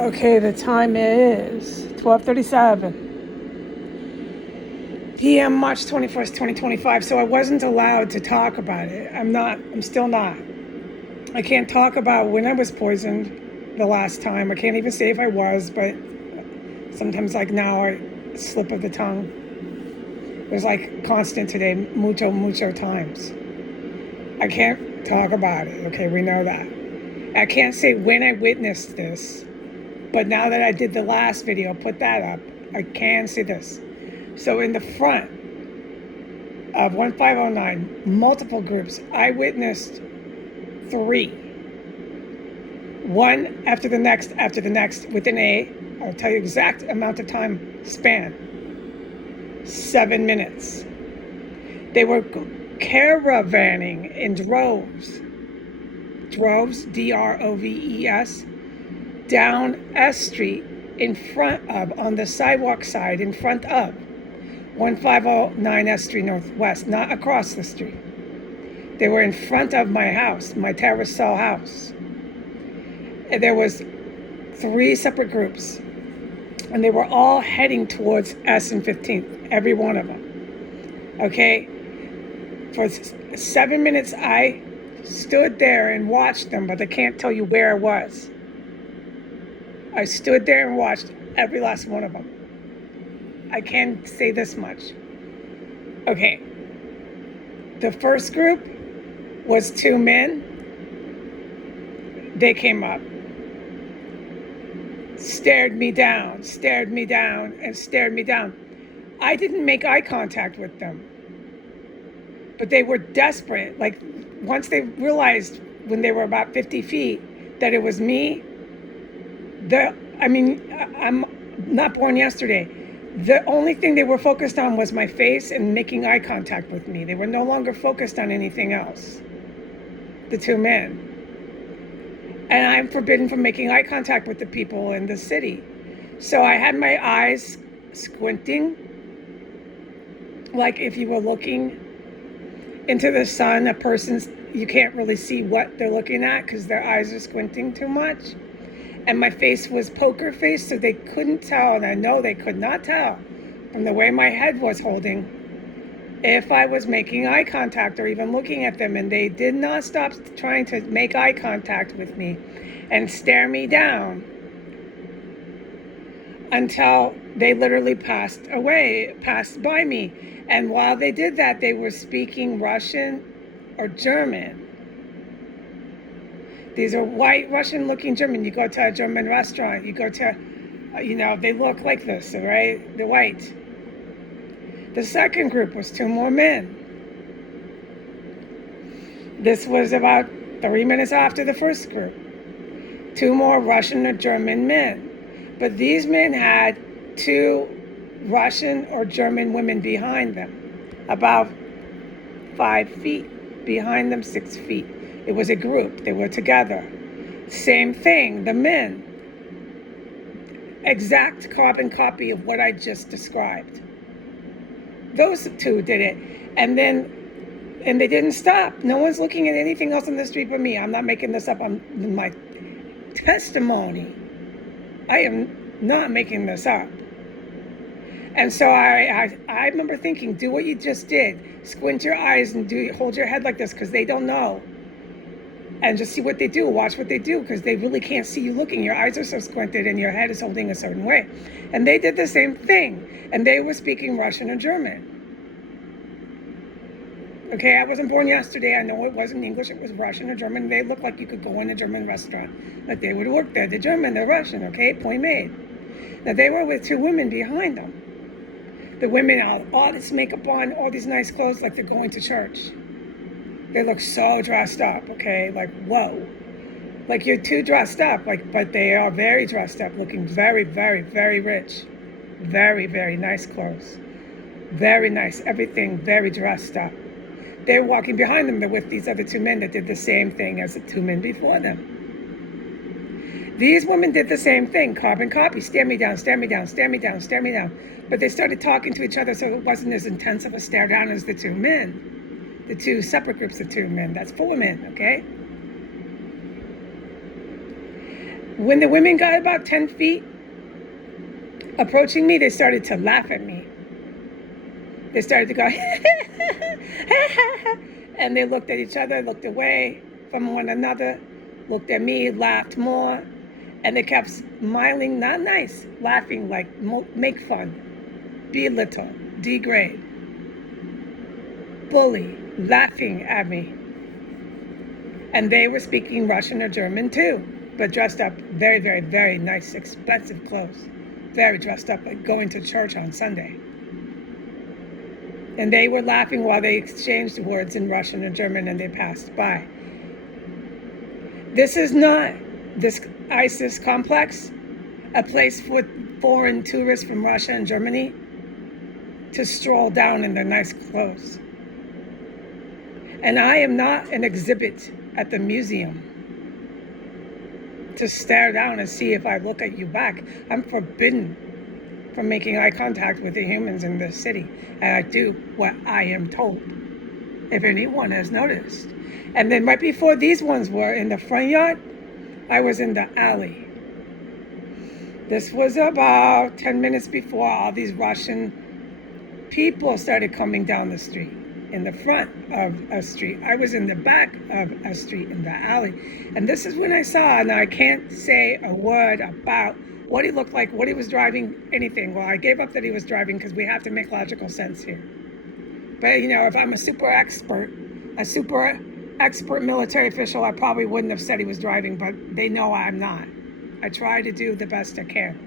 Okay, the time is 12:37 p.m. March 21st, 2025. So I wasn't allowed to talk about it. I'm still not. I can't talk about when I was poisoned the last time. I can't even say if I was, but sometimes like now I slip of the tongue. It was like constant today, mucho times. I can't talk about it. Okay, we know that. I can't say when I witnessed this, but now that I did the last video, put that up, I can say this. So in the front of 1509, multiple groups, I witnessed 3. One after the next, with an A. I'll tell you exact amount of time span. 7 minutes. They were caravanning in droves. Droves, D-R-O-V-E-S, down S Street in front of, on the sidewalk side, in front of 1509 S Street Northwest, not across the street. They were in front of my house, my terracel house. And there was 3 separate groups, and they were all heading towards S and 15th, every one of them. Okay? For 7 minutes, I stood there and watched them, but I can't tell you where I was. I stood there and watched every last one of them. I can say this much. Okay. The first group was 2 men. They came up, stared me down, and stared me down. I didn't make eye contact with them, but they were desperate. Like, once they realized when they were about 50 feet that it was me, I'm not born yesterday. The only thing they were focused on was my face and making eye contact with me. They were no longer focused on anything else. The 2 men. And I'm forbidden from making eye contact with the people in the city. So I had my eyes squinting, like if you were looking into the sun, you can't really see what they're looking at because their eyes are squinting too much. And my face was poker face, so they couldn't tell, and I know they could not tell from the way my head was holding if I was making eye contact or even looking at them. And they did not stop trying to make eye contact with me and stare me down until they literally passed by me. And while they did that, they were speaking Russian or German. These are white Russian-looking German. You go to a German restaurant, you go to, they look like this, all right? They're white. The second group was 2 more men. This was about 3 minutes after the first group. 2 more Russian or German men. But these men had 2 Russian or German women behind them, about 5 feet. Behind them, 6 feet. It was a group. They were together. Same thing, the men. Exact carbon copy of what I just described. Those 2 did it. And they didn't stop. No one's looking at anything else on the street but me. I'm not making this up. I'm my testimony. I am not making this up. And so I remember thinking, do what you just did. Squint your eyes and hold your head like this, because they don't know. And just see what they do. Watch what they do, because they really can't see you looking. Your eyes are so squinted and your head is holding a certain way. And they did the same thing. And they were speaking Russian or German. Okay, I wasn't born yesterday. I know it wasn't English. It was Russian or German. They looked like you could go in a German restaurant. Like they would work there. They're German, they're Russian, okay? Point made. Now, they were with 2 women behind them. The women had all this makeup on, all these nice clothes, like they're going to church. They look so dressed up, okay? Like, whoa. Like, you're too dressed up, but they are very dressed up, looking very, very, very rich. Very, very nice clothes. Very nice, everything very dressed up. They're walking behind them. They're with these other 2 men that did the same thing as the 2 men before them. These women did the same thing, carbon copy, stare me down, stare me down, stare me down, stare me down. But they started talking to each other, so it wasn't as intense of a stare down as the 2 men. The 2 separate groups of 2 men. That's 4 men, okay? When the women got about 10 feet approaching me, they started to laugh at me. They started to go, and they looked at each other, looked away from one another, looked at me, laughed more, and they kept smiling, not nice, laughing like make fun, belittle, degrade, bully, laughing at me. And they were speaking Russian or German too, but dressed up very, very, very nice, expensive clothes. Very dressed up, like going to church on Sunday. And they were laughing while they exchanged words in Russian and German, and they passed by. This is not, this ISIS complex, a place for foreign tourists from Russia and Germany to stroll down in their nice clothes. And I am not an exhibit at the museum to stare down and see if I look at you back. I'm forbidden from making eye contact with the humans in this city. And I do what I am told, if anyone has noticed. And then right before these ones were in the front yard, I was in the alley. This was about 10 minutes before all these Russian people started coming down the street. In the front of a street. I was in the back of a street in the alley. And this is when I saw, now I can't say a word about what he looked like, what he was driving, anything. Well, I gave up that he was driving because we have to make logical sense here. But, you know, if I'm a super expert military official, I probably wouldn't have said he was driving, but they know I'm not. I try to do the best I can.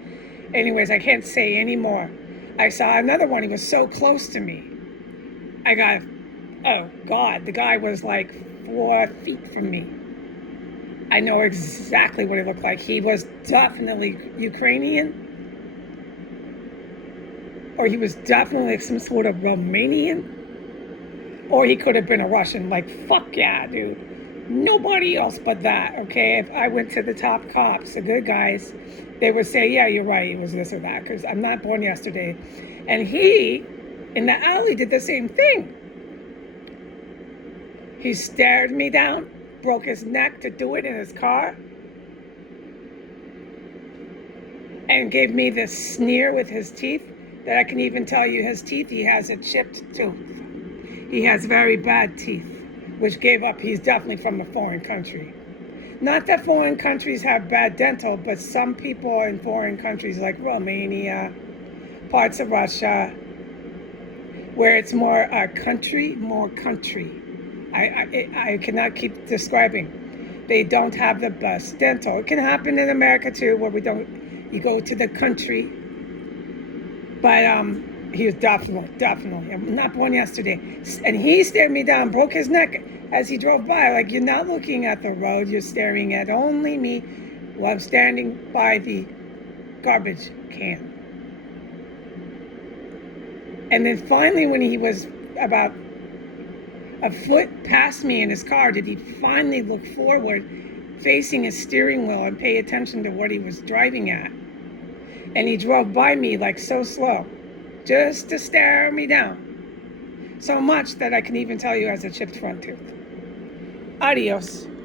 Anyways, I can't say any more. I saw another one. He was so close to me. I got, oh God, the guy was like 4 feet from me. I know exactly what he looked like. He was definitely Ukrainian, or he was definitely some sort of Romanian, or he could have been a Russian. Like, fuck yeah, dude. Nobody else but that, okay? If I went to the top cops, the good guys, they would say, yeah, you're right, it was this or that, because I'm not born yesterday. And he, in the alley, did the same thing. He stared me down, broke his neck to do it in his car, and gave me this sneer with his teeth that I can even tell you his teeth, he has a chipped tooth. He has very bad teeth, which gave up he's definitely from a foreign country. Not that foreign countries have bad dental, but some people in foreign countries like Romania, parts of Russia, where it's more country. I cannot keep describing. They don't have the best dental. It can happen in America too, where you go to the country. But he was definitely, I'm not born yesterday. And he stared me down, broke his neck as he drove by. Like, you're not looking at the road, you're staring at only me while I'm standing by the garbage can. And then finally, when he was about a foot past me in his car, did he finally look forward, facing his steering wheel, and pay attention to what he was driving at. And he drove by me like so slow, just to stare me down. So much that I can even tell you has a chipped front tooth. Adios.